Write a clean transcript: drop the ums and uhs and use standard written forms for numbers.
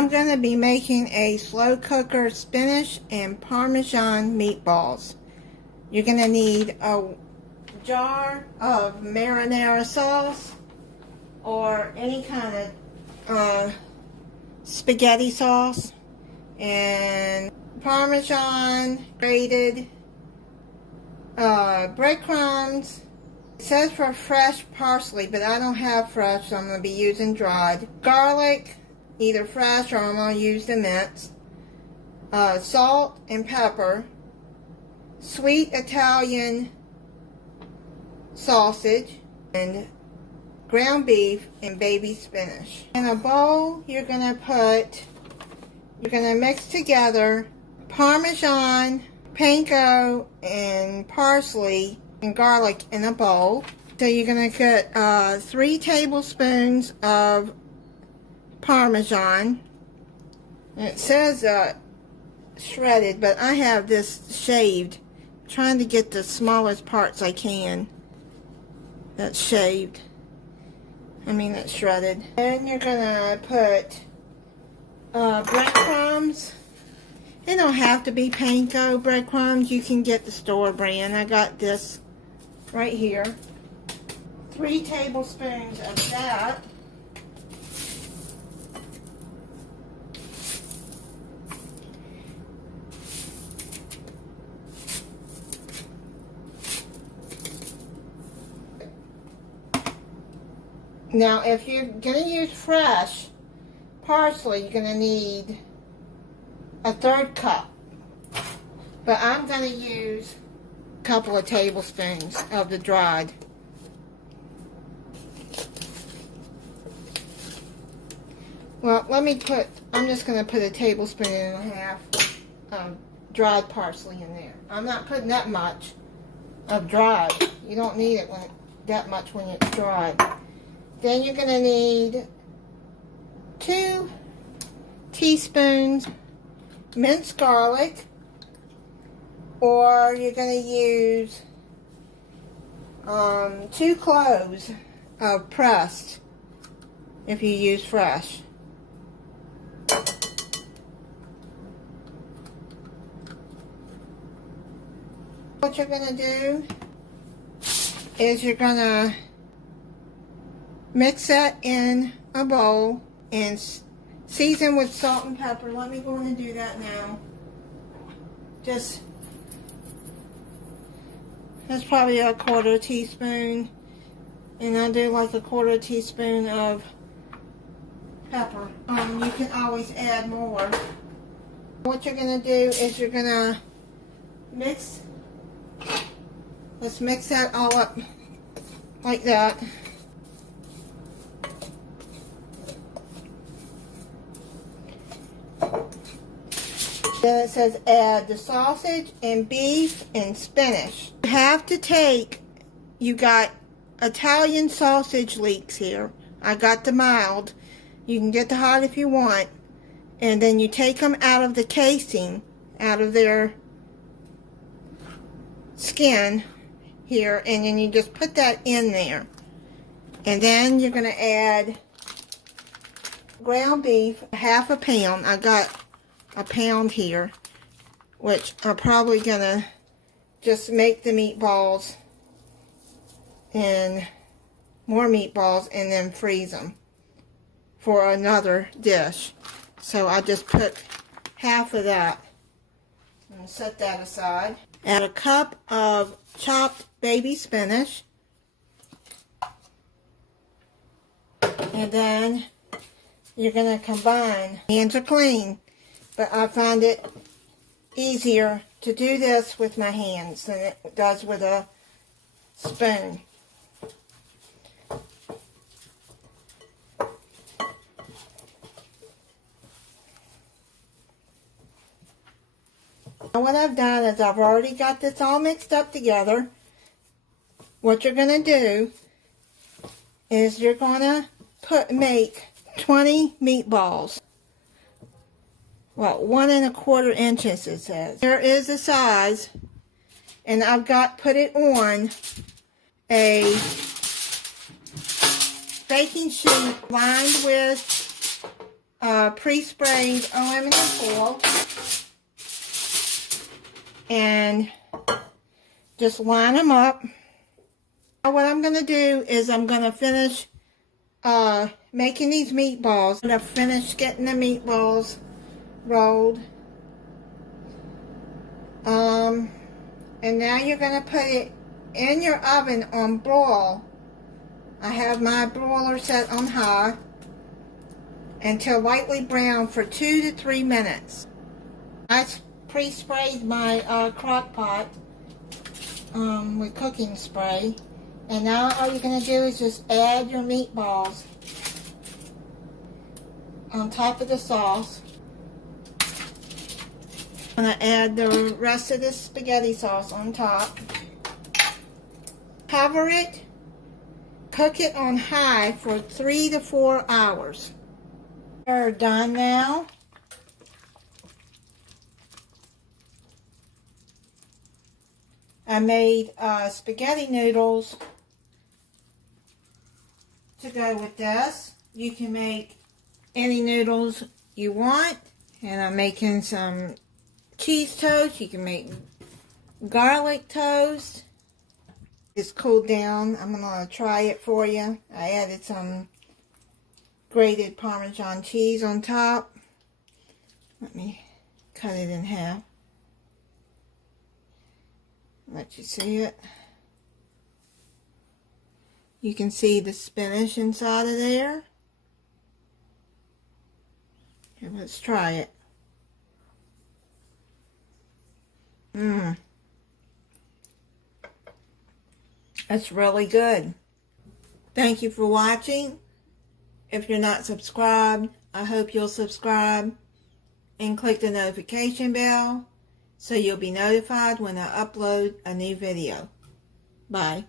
I'm going to be making a slow cooker spinach and Parmesan meatballs. You're going to need a jar of marinara sauce or any kind of spaghetti sauce, and Parmesan, grated breadcrumbs. It says for fresh parsley, but I don't have fresh, so I'm going to be using dried. Garlic, either fresh or I'm going to use the minced. Salt and pepper. Sweet Italian sausage. And ground beef and baby spinach. In a bowl, you're going to mix together Parmesan, panko, and parsley and garlic in a bowl. So you're going to get 3 tablespoons of Parmesan. And it says shredded, but I have this shaved. I'm trying to get the smallest parts I can. That's shaved. That's shredded. Then you're going to put breadcrumbs. They don't have to be panko breadcrumbs. You can get the store brand. I got this right here. 3 tablespoons of that. Now, if you're going to use fresh parsley, you're going to need a 1/3 cup. But I'm going to use a couple of tablespoons of the dried. Well, I'm just going to put a tablespoon and a half of dried parsley in there. I'm not putting that much of dried. You don't need it that much when it's dried. Then you're going to need 2 teaspoons minced garlic, or you're going to use 2 cloves of pressed if you use fresh. What you're going to do is you're going to mix that in a bowl and season with salt and pepper. Let me go in and do that now. That's probably a 1/4 teaspoon. And I'll do like a 1/4 teaspoon of pepper. You can always add more. What you're going to do is you're going to let's mix that all up like that. Then it says add the sausage and beef and spinach. You have to you got Italian sausage leeks here. I got the mild. You can get the hot if you want. And then you take them out of the casing, out of their skin here, and then you just put that in there. And then you're going to add ground beef, 1/2 pound. I got a pound here, which I'm probably gonna just make the meatballs and more meatballs and then freeze them for another dish. So I just put 1/2 of that and set that aside. Add a cup of chopped baby spinach, and then you're gonna combine. Hands are clean, but I find it easier to do this with my hands than it does with a spoon. Now what I've done is I've already got this all mixed up together. What you're going to do is you're going to make 20 meatballs. Well, 1 1/4 inches it says. Here is the size, and I've put it on a baking sheet lined with pre-sprayed aluminum foil. And just line them up. Now what I'm going to do is I'm going to finish making these meatballs. I'm going to finish getting the meatballs rolled. And now you're going to put it in your oven on broil. I have my broiler set on high until lightly brown for 2 to 3 minutes. I pre-sprayed my crock pot with cooking spray, and now all you're going to do is just add your meatballs on top of the sauce. I'm going to add the rest of this spaghetti sauce on top. Cover it. Cook it on high for 3 to 4 hours. They're done now. I made spaghetti noodles to go with this. You can make any noodles you want. And I'm making some cheese toast. You can make garlic toast. It's cooled down. I'm going to try it for you. I added some grated Parmesan cheese on top. Let me cut it in half. Let you see it. You can see the spinach inside of there. Here, let's try it. That's really good. Thank you for watching. If you're not subscribed, I hope you'll subscribe and click the notification bell so you'll be notified when I upload a new video. Bye.